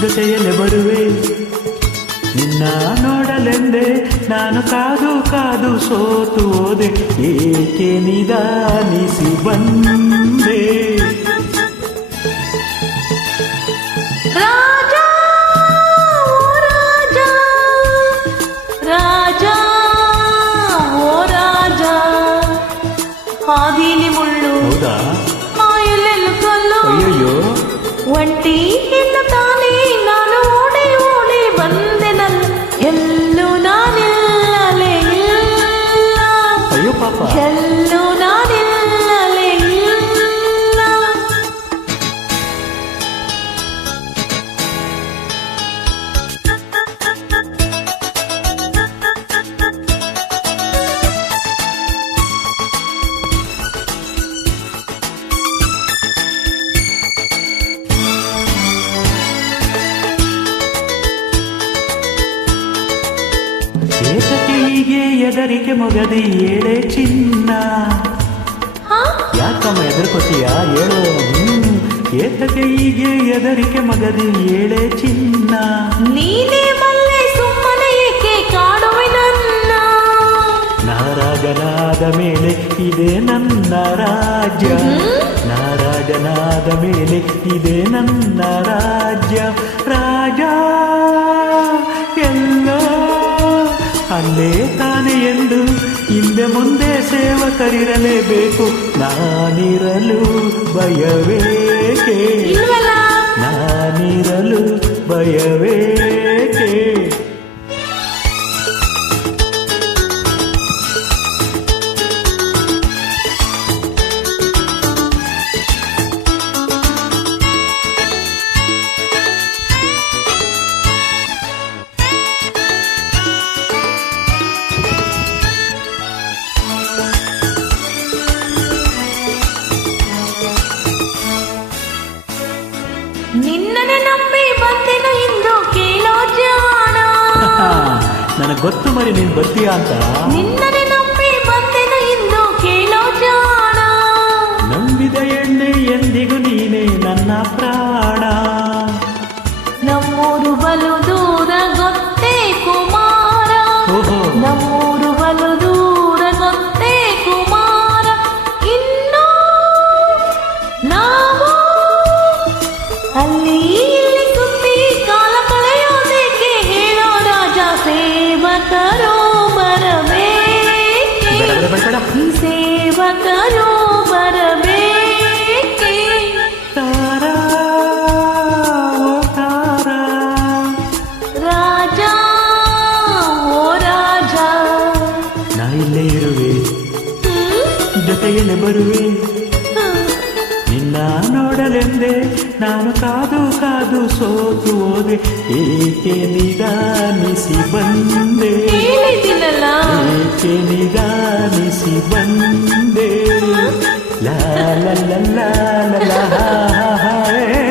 ಜೊತೆಯಲ್ಲೇ ಬರುವೆ ನಿನ್ನ ನೋಡಲೆಂದೇ ನಾನು ಕಾದು ಕಾದು ಸೋತು ಹೋದೆ ಏಕೆ ನಿಧಾನಿಸಿ ಬಂದೆ ಹಾದಿಲಿ ಮುಳ್ಳು ಹೌದಾ ಎಲ್ಲೆಲ್ಲೂ ಕಲ್ಲು ಅಯ್ಯಯ್ಯೋ ಒಂಟಿ ಎನ್ನುತ್ತಾನೆ ನಾನು ಓಡಿ ಓಡಿ ಬಂದೆ ನನ್ನ ಎಲ್ಲೂ ನಾನಿಲ್ಲಲೇ ಇಲ್ಲ ಅಯ್ಯೋ ಪಾಪ ಎಲ್ಲೂ ನಾನಿಲ್ಲಲೇ ಇಲ್ಲ ಏತಕ್ಕೆ ಹೀಗೆ ಎದರಿಕೆ ಮೊಗದಿ ಏಳೆ ಚಿನ್ನ ಯಾಕಮ್ಮ ಎದರ್ಕೋತೀಯ ಹೇಳು ಏತಕ್ಕೆ ಹೀಗೆ ಎದರಿಕೆ ಮಗದಿ ಏಳೆ ಚಿನ್ನ ನೀನೇ ಮಲ್ಲೆ ಸುಮ್ಮನೆ ಏಕೆ ಕಾಡುವೆ ನನ್ನ ನಾರಾಜನಾದ ಮೇಲೆ ಇದೆ ನನ್ನ ರಾಜ್ಯ ನಾರಾಜನಾದ ಮೇಲೆ ಇದೆ ನನ್ನ ರಾಜ್ಯ ರಾಜ ಎಲ್ಲೋ ಅಲ್ಲೇ ತಾನೆ ಎಂದು ಹಿಂದೆ ಮುಂದೆ ಸೇವಕರಿರಲೇಬೇಕು ನಾನಿರಲು ಭಯವೇಕೆ ನಾನಿರಲು ಭಯವೇಕೆ ನಿನ್ನನೆ ನಂಬಿ ಬಂದೆನು ಇಂದು ಕೇಳೋ ಜಾಣ ನನಗೆ ಗೊತ್ತು ಮರಿ ನೀನು ಬರ್ತೀಯ ಅಂತ ನಿನ್ನನೆ ನಂಬಿ ಬಂದೆನು ಇಂದು ಕೇಳೋ ಜಾಣ ನಂಬಿದ ಎಣ್ಣೆ ಎಂದಿಗೂ ನೀನೇ ನನ್ನ ಪ್ರಾಣ ನಮ್ಮೂರು ಬಲು ದೂರ ಗೊತ್ತೇ ಕುಮಾರ ಓಹೋ ನಮ್ಮೂರು ಬಲು ದೂರ ಗೊತ್ತೇ ಕುಮಾರ ಇನ್ನು ನಾವು ಅಲ್ಲಿ ಇಲ್ಲಿ ಸುತ್ತಿ ಕಾಲ ಕಳೆಯೋದಕ್ಕೆ ಹೇಳೋ ರಾಜ ಸೇವಕರು ಬರಬೇಕೆ ಈ ಸೇವಕರು ಬರಬೇಕೆ ತಾರಾ ಓ ತಾರಾ ರಾಜ ಓ ರಾಜ ನಾ ಇಲ್ಲೇ ಇರುವೆ ಜೊತೆಯಲ್ಲೇ ಬರುವೆ ನಿನ್ನ ನೋಡಲೆಂದೇ ನಾನು ಕಾದು ಕಾದು ಸೋತು ಹೋದೆ ಏಕೆ ನಿಧಾನಿಸಿ ಬಂದೆ ಹೇಳಿದ್ದೀನಲ್ಲ ಏಕೆ ನಿಧಾನಿಸಿ ಬಂದೆ ಲಾ ಲಾ ಲಾ ಲಾ ಲಾ ಲಾ